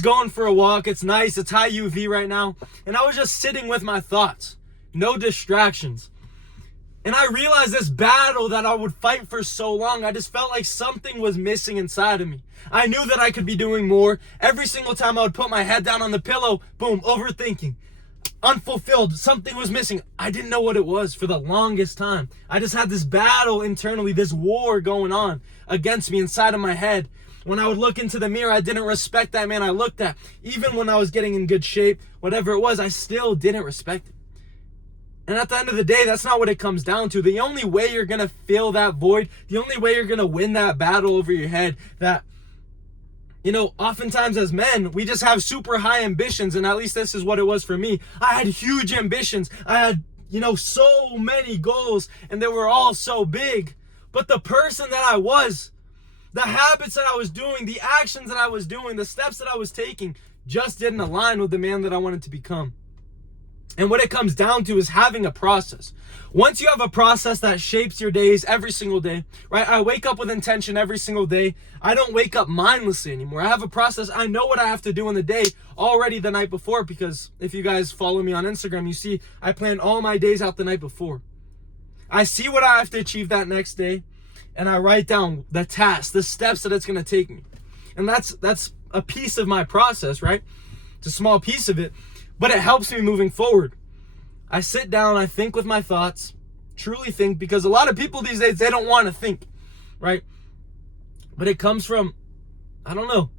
Going for a walk. It's nice. It's high UV right now. And I was just sitting with my thoughts. No distractions. And I realized this battle that I would fight for so long, I just felt like something was missing inside of me. I knew that I could be doing more. Every single time I would put my head down on the pillow, boom, overthinking. Unfulfilled. Something was missing. I didn't know what it was for the longest time. I just had this battle internally, this war going on against me inside of my head. When I would look into the mirror, I didn't respect that man I looked at. Even when I was getting in good shape, whatever it was, I still didn't respect it. And at the end of the day, that's not what it comes down to. The only way you're going to fill that void, the only way you're going to win that battle over your head, that, oftentimes as men, we just have super high ambitions. And at least this is what it was for me. I had huge ambitions. I had, so many goals, and they were all so big. But the person that I was, the habits that I was doing, the actions that I was doing, the steps that I was taking just didn't align with the man that I wanted to become. And what it comes down to is having a process. Once you have a process that shapes your days every single day, right? I wake up with intention every single day. I don't wake up mindlessly anymore. I have a process. I know what I have to do in the day already the night before, because if you guys follow me on Instagram, you see I plan all my days out the night before. I see what I have to achieve that next day, and I write down the tasks, the steps that it's going to take me. And that's a piece of my process, right? It's a small piece of it, but it helps me moving forward. I sit down, I think with my thoughts, truly think, because a lot of people these days, they don't want to think, right? But it comes from, I don't know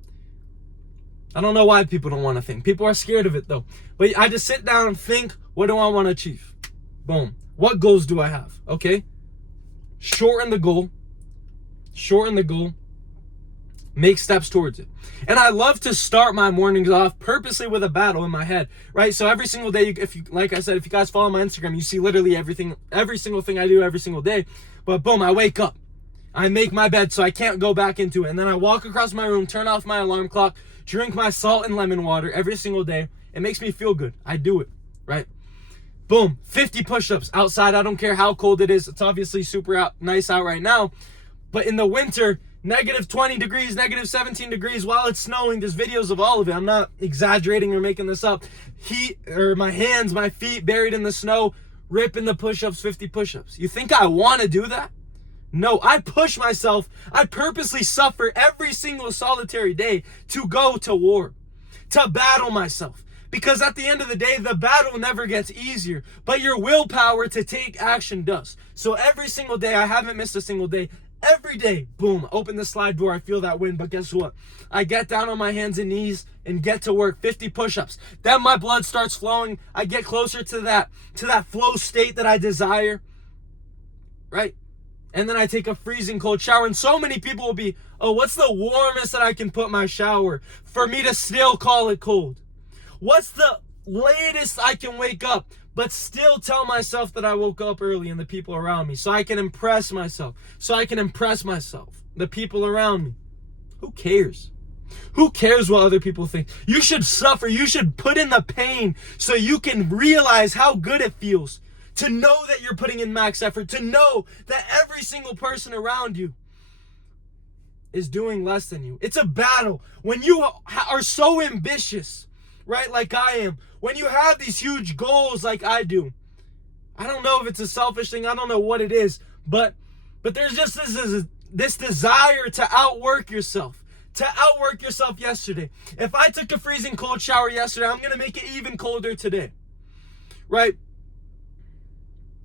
why people don't want to think. People are scared of it though. But I just sit down and think, what do I want to achieve? Boom. What goals do I have? Okay. Shorten the goal. Make steps towards it. And I love to start my mornings off purposely with a battle in my head, right? So every single day, like I said, if you guys follow my Instagram, you see literally every single thing I do every single day. But boom, I wake up. I make my bed so I can't go back into it. And then I walk across my room, turn off my alarm clock, drink my salt and lemon water every single day. It makes me feel good. I do it, right? Boom, 50 push-ups outside. I don't care how cold it is. It's obviously super nice out right now. But in the winter, negative 20 degrees, negative 17 degrees, while it's snowing, there's videos of all of it. I'm not exaggerating or making this up. Heat, or my hands, my feet buried in the snow, ripping the push-ups, 50 push-ups. You think I want to do that? No, I push myself. I purposely suffer every single solitary day to go to war, to battle myself. Because at the end of the day, the battle never gets easier, but your willpower to take action does. So every single day, I haven't missed a single day. Every day, boom, open the slide door, I feel that wind, but guess what? I get down on my hands and knees and get to work, 50 push-ups. Then my blood starts flowing. I get closer to that flow state that I desire, right? And then I take a freezing cold shower, and so many people will be, oh, what's the warmest that I can put my shower for me to still call it cold? What's the latest I can wake up but still tell myself that I woke up early and the people around me, so I can impress myself, the people around me? Who cares? Who cares what other people think? You should suffer. You should put in the pain so you can realize how good it feels to know that you're putting in max effort, to know that every single person around you is doing less than you. It's a battle. When you are so ambitious, right, like I am, when you have these huge goals like I do, I don't know if it's a selfish thing, I don't know what it is, but there's just this desire to outwork yourself. Yesterday. If I took a freezing cold shower yesterday, I'm going to make it even colder today, right?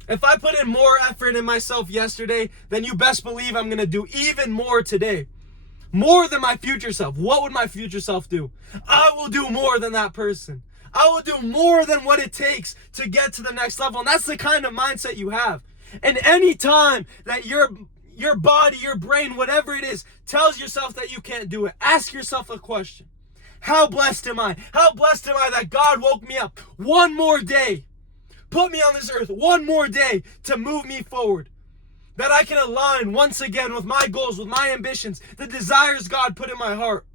If I put in more effort in myself yesterday, then you best believe I'm going to do even more today. More than my future self. What would my future self do? I will do more than that person. I will do more than what it takes to get to the next level. And that's the kind of mindset you have. And any time that your body, your brain, whatever it is, tells yourself that you can't do it, ask yourself a question. How blessed am I? How blessed am I that God woke me up one more day? Put me on this earth one more day to move me forward. That I can align once again with my goals, with my ambitions, the desires God put in my heart.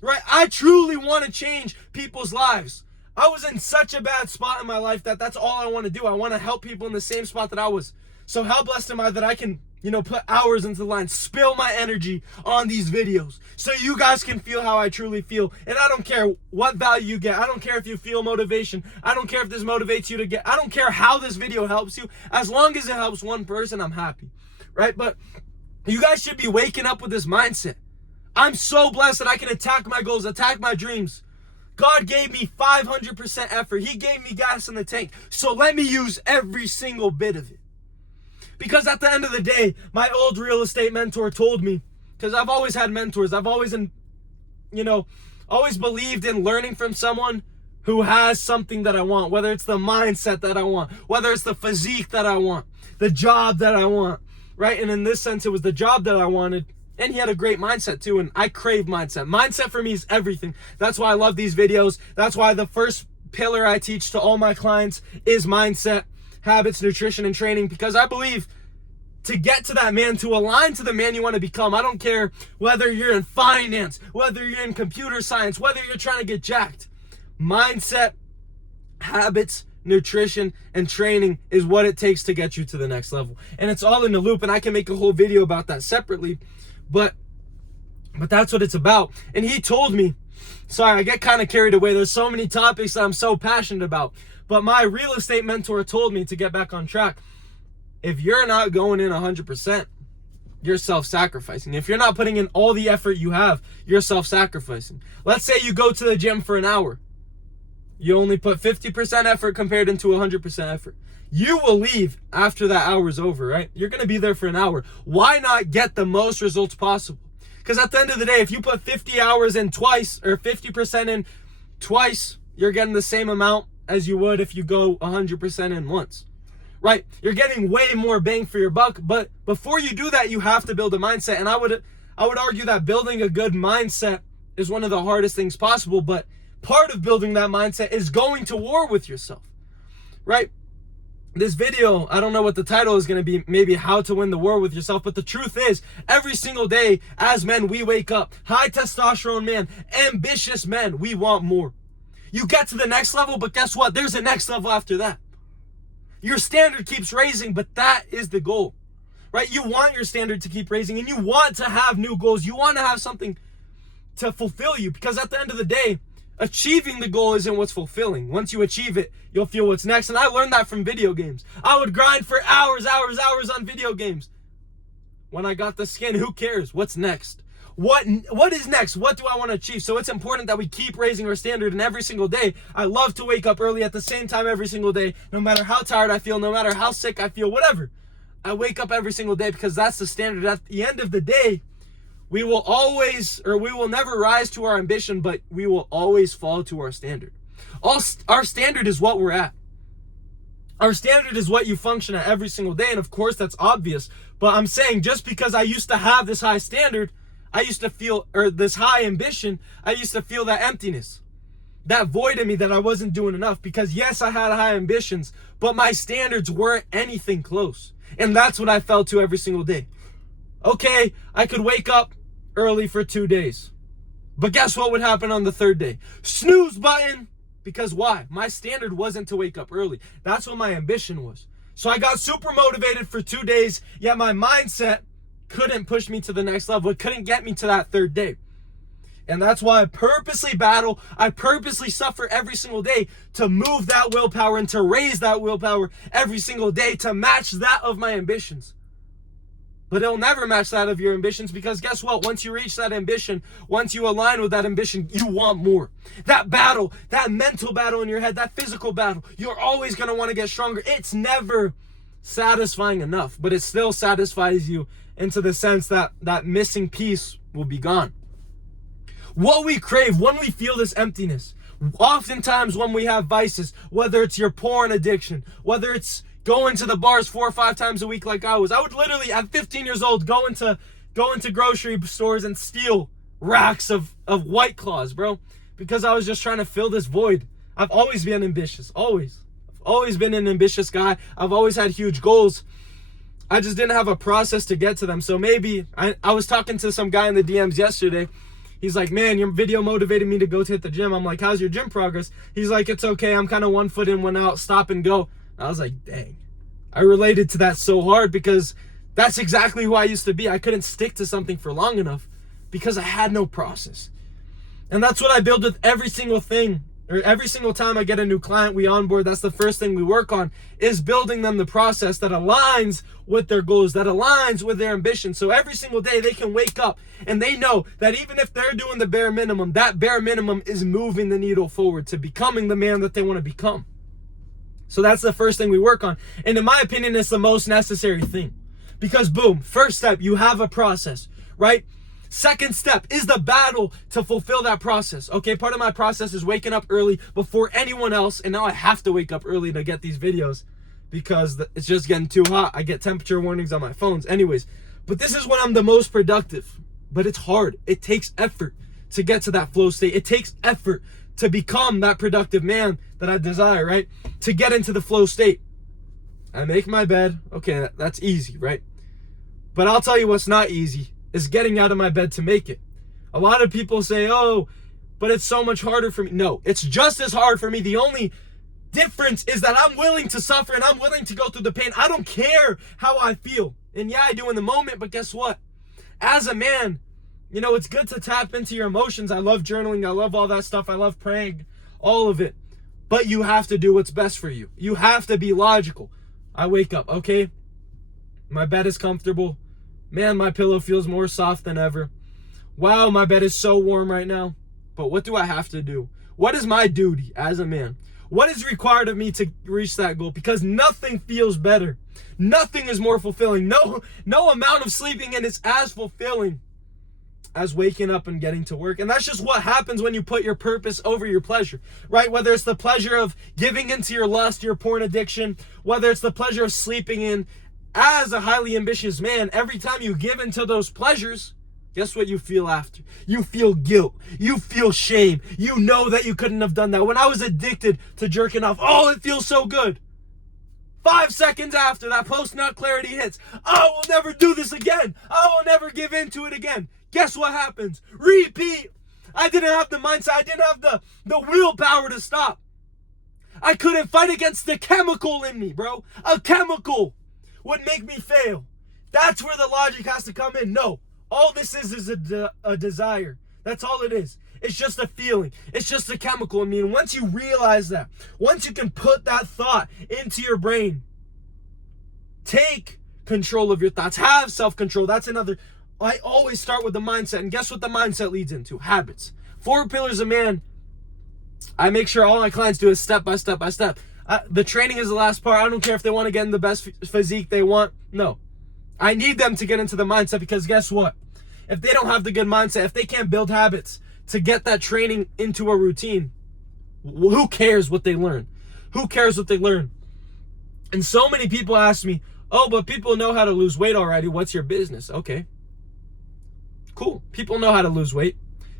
Right? I truly want to change people's lives. I was in such a bad spot in my life that that's all I want to do. I want to help people in the same spot that I was. So how blessed am I that I can put hours into the line, spill my energy on these videos so you guys can feel how I truly feel. And I don't care what value you get. I don't care if you feel motivation. I don't care if this motivates you I don't care how this video helps you. As long as it helps one person, I'm happy, right? But you guys should be waking up with this mindset. I'm so blessed that I can attack my goals, attack my dreams. God gave me 500% effort. He gave me gas in the tank. So let me use every single bit of it. Because at the end of the day, my old real estate mentor told me, because I've always had mentors, I've always believed in learning from someone who has something that I want, whether it's the mindset that I want, whether it's the physique that I want, the job that I want, right? And in this sense, it was the job that I wanted. And he had a great mindset too, and I crave mindset. Mindset for me is everything. That's why I love these videos. That's why the first pillar I teach to all my clients is mindset, habits, nutrition, and training, because I believe to get to that man, to align to the man you want to become, I don't care whether you're in finance, whether you're in computer science, whether you're trying to get jacked. Mindset, habits, nutrition, and training is what it takes to get you to the next level. And it's all in the loop, and I can make a whole video about that separately, but that's what it's about. And he told me, sorry, I get kind of carried away. There's so many topics that I'm so passionate about. But my real estate mentor told me, to get back on track, if you're not going in 100%, you're self-sacrificing. If you're not putting in all the effort you have, you're self-sacrificing. Let's say you go to the gym for an hour. You only put 50% effort compared into 100% effort. You will leave after that hour is over, right? You're going to be there for an hour. Why not get the most results possible? Because at the end of the day, if you put 50 hours in twice, or 50% in twice, you're getting the same amount as you would if you go 100% in once, right? You're getting way more bang for your buck. But before you do that, you have to build a mindset. And I would argue that building a good mindset is one of the hardest things possible. But part of building that mindset is going to war with yourself, right? This video, I don't know what the title is going to be, maybe how to win the war with yourself. But the truth is, every single day as men, we wake up, high testosterone man, ambitious men, we want more. You get to the next level, but guess what? There's a next level after that. Your standard keeps raising, but that is the goal, right? You want your standard to keep raising, and you want to have new goals. You want to have something to fulfill you, because at the end of the day, achieving the goal isn't what's fulfilling. Once you achieve it, you'll feel what's next. And I learned that from video games. I would grind for hours on video games. When I got the skin, who cares? What's next? What is next? What do I want to achieve? So it's important that we keep raising our standard, and every single day, I love to wake up early at the same time every single day, no matter how tired I feel, no matter how sick I feel, whatever. I wake up every single day because that's the standard. At the end of the day, we will never rise to our ambition, but we will always fall to our standard. Our standard is what we're at. Our standard is what you function at every single day. And of course, that's obvious. But I'm saying, just because I used to have this high standard, I used to feel, or this high ambition, I used to feel that emptiness, that void in me that I wasn't doing enough. Because yes, I had high ambitions, but my standards weren't anything close. And that's what I fell to every single day. Okay, I could wake up early for 2 days. But guess what would happen on the third day? Snooze button. Because why? My standard wasn't to wake up early. That's what my ambition was. So I got super motivated for 2 days, yet my mindset couldn't push me to the next level. It couldn't get me to that third day. And that's why I purposely battle. I purposely suffer every single day to move that willpower and to raise that willpower every single day to match that of my ambitions. But it'll never match that of your ambitions, because guess what? Once you reach that ambition, once you align with that ambition, you want more. That battle, that mental battle in your head, that physical battle, you're always going to want to get stronger. It's never satisfying enough, but it still satisfies you into the sense that that missing piece will be gone. What we crave when we feel this emptiness, oftentimes when we have vices, whether it's your porn addiction, whether it's going to the bars 4 or 5 times a week like I was. I would literally, at 15 years old, go into grocery stores and steal racks of White Claws, bro. Because I was just trying to fill this void. I've always been ambitious, always. I've always been an ambitious guy. I've always had huge goals. I just didn't have a process to get to them. So maybe, I was talking to some guy in the DMs yesterday. He's like, man, your video motivated me to go to hit the gym. I'm like, how's your gym progress? He's like, it's okay. I'm kind of 1 foot in, 1 out, stop and go. I was like, dang. I related to that so hard, because That's exactly who I used to be. I couldn't stick to something for long enough because I had no process. And that's what I build with every single thing. Or every single time I get a new client, we onboard, that's the first thing we work on, is building them the process that aligns with their goals, that aligns with their ambition. So every single day they can wake up and they know that even if they're doing the bare minimum, that bare minimum is moving the needle forward to becoming the man that they want to become. So that's the first thing we work on. And in my opinion, it's the most necessary thing. Because boom, first step, you have a process, right? Second step is the battle to fulfill that process. Okay, part of my process is waking up early before anyone else. And now I have to wake up early to get these videos because it's just getting too hot. I get temperature warnings on my phones. Anyways, but this is when I'm the most productive. But it's hard. It takes effort to get to that flow state. It takes effort to become that productive man that I desire, right? To get into the flow state. I make my bed. Okay, that's easy, right? But I'll tell you what's not easy is getting out of my bed to make it. A lot of people say, oh, but it's so much harder for me. No, it's just as hard for me. The only difference is that I'm willing to suffer and I'm willing to go through the pain. I don't care how I feel. And yeah, I do in the moment, but guess what? As a man, you know, it's good to tap into your emotions. I love journaling. I love all that stuff. I love praying, all of it. But you have to do what's best for you. You have to be logical. I wake up, okay? My bed is comfortable. Man, my pillow feels more soft than ever. Wow, my bed is so warm right now. But what do I have to do? What is my duty as a man? What is required of me to reach that goal? Because nothing feels better. Nothing is more fulfilling. No amount of sleeping in is as fulfilling as waking up and getting to work. And that's just what happens when you put your purpose over your pleasure, right? Whether it's the pleasure of giving into your lust, your porn addiction, whether it's the pleasure of sleeping in. As a highly ambitious man, every time you give into those pleasures, guess what you feel after? You feel guilt. You feel shame. You know that you couldn't have done that. When I was addicted to jerking off, oh, it feels so good. 5 seconds after that post-nut clarity hits, I will never do this again. I will never give in to it again. Guess what happens? Repeat. I didn't have the mindset. I didn't have the willpower to stop. I couldn't fight against the chemical in me, bro. A chemical would make me fail. That's where the logic has to come in. No, all this is a desire. That's all it is. It's just a feeling. It's just a chemical in me. And once you realize that, once you can put that thought into your brain, take control of your thoughts. Have self-control. That's another. I always start with the mindset. And guess what the mindset leads into? Habits. 4 pillars of man. I make sure all my clients do is step by step by step. The training is the last part. I don't care if they want to get in the best physique they want. No. I need them to get into the mindset because guess what? If they don't have the good mindset, if they can't build habits to get that training into a routine, who cares what they learn? Who cares what they learn? And so many people ask me, oh, but people know how to lose weight already. What's your business? Okay. Cool. People know how to lose weight.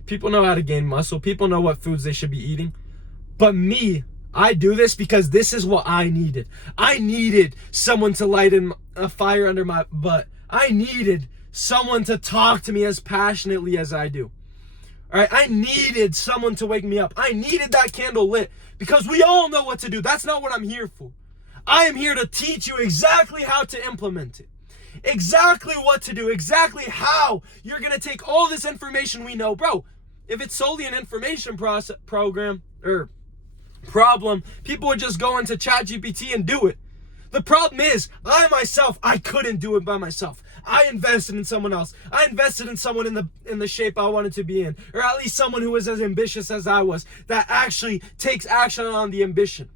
People know how to gain muscle. People know what foods they should be eating. But me, I do this because this is what I needed. I needed someone to light a fire under my butt. I needed someone to talk to me as passionately as I do. All right, I needed someone to wake me up. I needed that candle lit because we all know what to do. That's not what I'm here for. I am here to teach you exactly how to implement it. Exactly what to do. Exactly how you're going to take all this information we know. Bro, if it's solely an information problem, people would just go into ChatGPT and do it. The problem is, I couldn't do it by myself. I invested in someone else. I invested in someone in the shape I wanted to be in, or at least someone who was as ambitious as I was, that actually takes action on the ambition.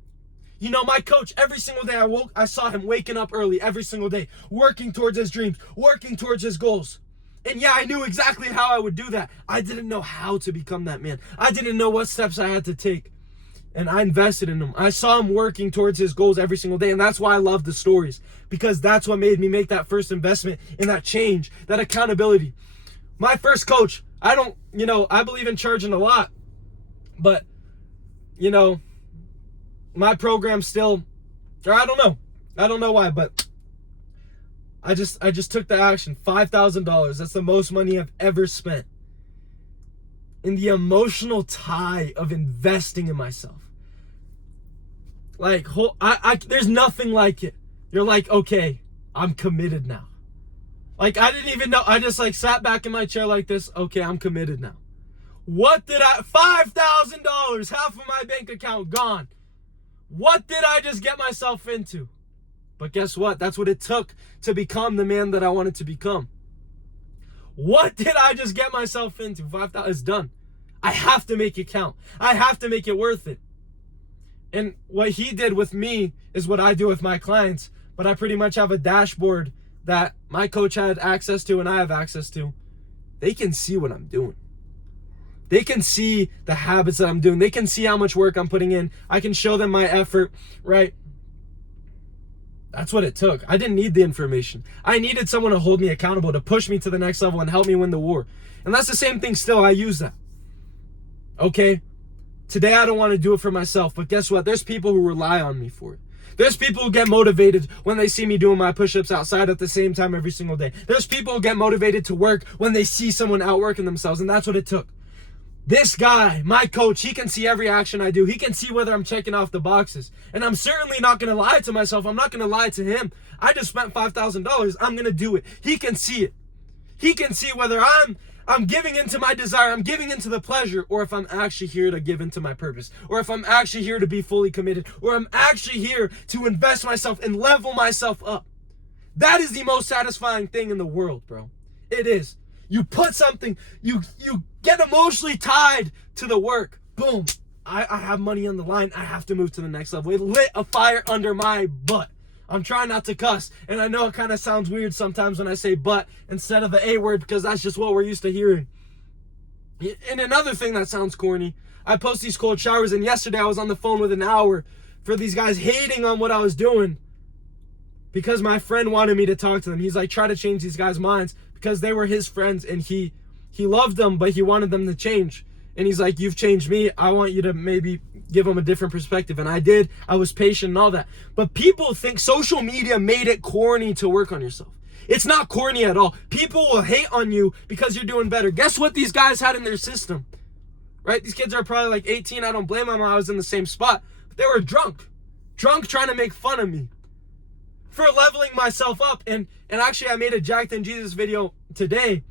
You know, my coach, every single day I saw him waking up early every single day, working towards his dreams, working towards his goals. And yeah, I knew exactly how I would do that. I didn't know how to become that man. I didn't know what steps I had to take. And I invested in him. I saw him working towards his goals every single day. And that's why I love the stories. Because that's what made me make that first investment in that change, that accountability. My first coach, I believe in charging a lot. But, my program still, I don't know why, but I just took the action. $5,000. That's the most money I've ever spent. In the emotional tie of investing in myself. Like, there's nothing like it. You're like, okay, I'm committed now. Like, I didn't even know. I just like sat back in my chair like this. Okay, I'm committed now. What did $5,000, half of my bank account gone. What did I just get myself into? But guess what? That's what it took to become the man that I wanted to become. What did I just get myself into? 5,000 is done. I have to make it count. I have to make it worth it. And what he did with me is what I do with my clients. But I pretty much have a dashboard that my coach had access to and I have access to. They can see what I'm doing. They can see the habits that I'm doing. They can see how much work I'm putting in. I can show them my effort, right? That's what it took. I didn't need the information. I needed someone to hold me accountable, to push me to the next level and help me win the war. And that's the same thing still. I use that. Okay? Today I don't want to do it for myself, but guess what? There's people who rely on me for it. There's people who get motivated when they see me doing my push-ups outside at the same time every single day. There's people who get motivated to work when they see someone outworking themselves, and that's what it took. This guy, my coach, he can see every action I do. He can see whether I'm checking off the boxes. And I'm certainly not going to lie to myself. I'm not going to lie to him. I just spent $5,000. I'm going to do it. He can see it. He can see whether I'm giving into my desire, I'm giving into the pleasure, or if I'm actually here to give into my purpose, or if I'm actually here to be fully committed, or I'm actually here to invest myself and level myself up. That is the most satisfying thing in the world, bro. It is. You put something, you get emotionally tied to the work. Boom. I have money on the line. I have to move to the next level. It lit a fire under my butt. I'm trying not to cuss. And I know it kind of sounds weird sometimes when I say but instead of the A word, because that's just what we're used to hearing. And another thing that sounds corny, I post these cold showers, and yesterday I was on the phone with an hour for these guys hating on what I was doing because my friend wanted me to talk to them. He's like, try to change these guys' minds, because they were his friends and he loved them, but he wanted them to change. And he's like, you've changed me. I want you to maybe give them a different perspective. And I did. I was patient and all that. But people think social media made it corny to work on yourself. It's not corny at all. People will hate on you because you're doing better. Guess what these guys had in their system? Right? These kids are probably like 18. I don't blame them. I was in the same spot. But they were drunk trying to make fun of me for leveling myself up. And actually, I made a Jacked in Jesus video today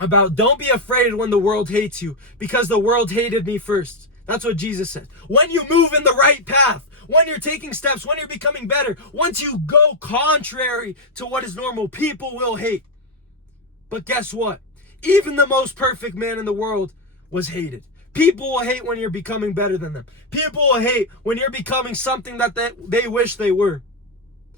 about don't be afraid when the world hates you, because the world hated me first. That's what Jesus said. When you move in the right path, when you're taking steps, when you're becoming better, once you go contrary to what is normal, people will hate. But guess what? Even the most perfect man in the world was hated. People will hate when you're becoming better than them. People will hate when you're becoming something that they wish they were.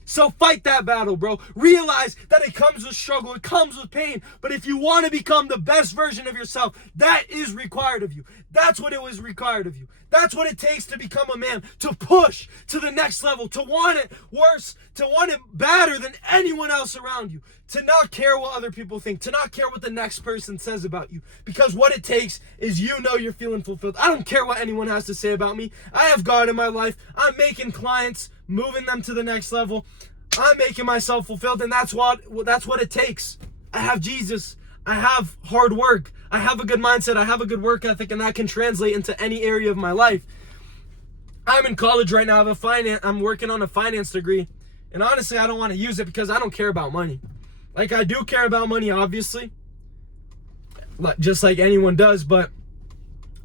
So fight that battle, bro. Realize that it comes with struggle. It comes with pain. But if you want to become the best version of yourself, that is required of you. That's what it was required of you. That's what it takes to become a man, to push to the next level, to want it worse, to want it better than anyone else around you, to not care what other people think, to not care what the next person says about you. Because what it takes is you know you're feeling fulfilled. I don't care what anyone has to say about me. I have God in my life. I'm making clients, moving them to the next level. I'm making myself fulfilled, and that's what it takes. I have Jesus. I have hard work. I have a good mindset. I have a good work ethic, and that can translate into any area of my life. I'm in college right now. I'm working on a finance degree, and honestly, I don't want to use it because I don't care about money. Like, I do care about money, obviously, just like anyone does, but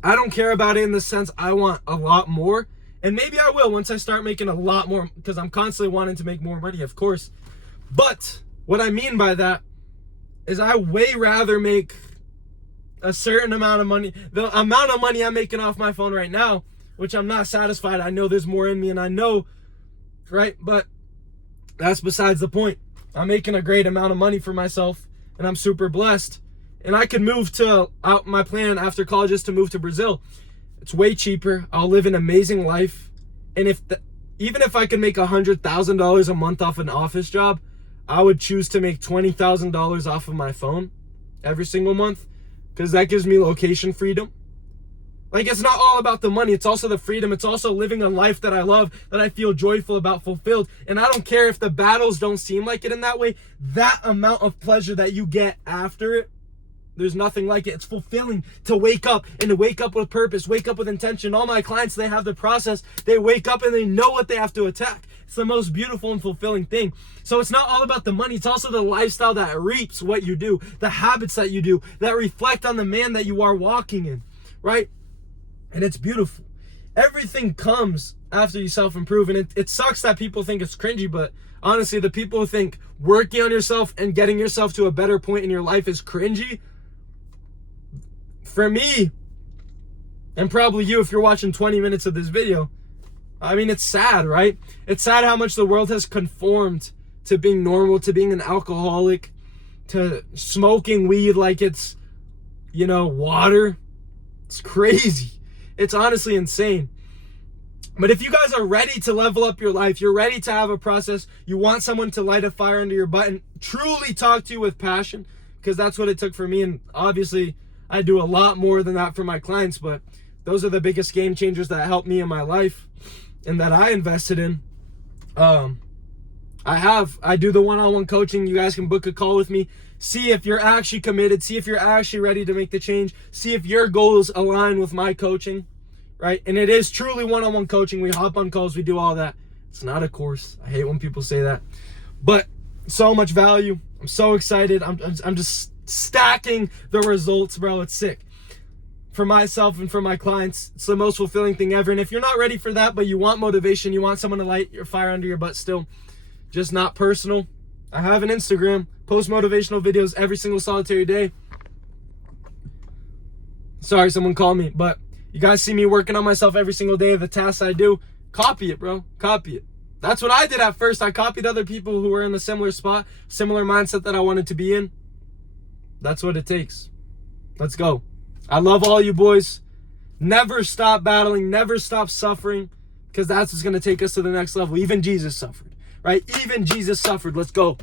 I don't care about it in the sense I want a lot more. And maybe I will once I start making a lot more, because I'm constantly wanting to make more money, of course. But what I mean by that is I way rather make a certain amount of money. The amount of money I'm making off my phone right now, which I'm not satisfied. I know there's more in me, and I know, right? But that's besides the point. I'm making a great amount of money for myself, and I'm super blessed. And I could move my plan after college is to move to Brazil. It's way cheaper. I'll live an amazing life. And even if I could make $100,000 a month off an office job, I would choose to make $20,000 off of my phone every single month, because that gives me location freedom. Like, it's not all about the money. It's also the freedom. It's also living a life that I love, that I feel joyful about, fulfilled. And I don't care if the battles don't seem like it in that way. That amount of pleasure that you get after it, there's nothing like it. It's fulfilling to wake up, and to wake up with purpose, wake up with intention. All my clients, they have the process. They wake up and they know what they have to attack. It's the most beautiful and fulfilling thing. So it's not all about the money. It's also the lifestyle that reaps what you do, the habits that you do, that reflect on the man that you are walking in, right? And it's beautiful. Everything comes after you self-improve. And it sucks that people think it's cringy, but honestly, the people who think working on yourself and getting yourself to a better point in your life is cringy, for me, and probably you if you're watching 20 minutes of this video, I mean, it's sad, right? It's sad how much the world has conformed to being normal, to being an alcoholic, to smoking weed like it's, water. It's crazy. It's honestly insane. But if you guys are ready to level up your life, you're ready to have a process, you want someone to light a fire under your butt and truly talk to you with passion, because that's what it took for me. And obviously, I do a lot more than that for my clients, but those are the biggest game changers that helped me in my life and that I invested in. I do the one-on-one coaching. You guys can book a call with me. See if you're actually committed. See if you're actually ready to make the change. See if your goals align with my coaching, right? And it is truly one-on-one coaching. We hop on calls. We do all that. It's not a course. I hate when people say that. But so much value. I'm so excited. I'm just stacking the results, bro. It's sick. For myself and for my clients, it's the most fulfilling thing ever. And if you're not ready for that, but you want motivation, you want someone to light your fire under your butt still, just not personal, I have an Instagram, post motivational videos every single solitary day. Sorry, someone called me, but you guys see me working on myself every single day. The tasks I do, copy it, bro. Copy it. That's what I did at first. I copied other people who were in a similar spot, similar mindset that I wanted to be in. That's what it takes. Let's go. I love all you boys. Never stop battling. Never stop suffering, because that's what's going to take us to the next level. Even Jesus suffered, right? Even Jesus suffered. Let's go.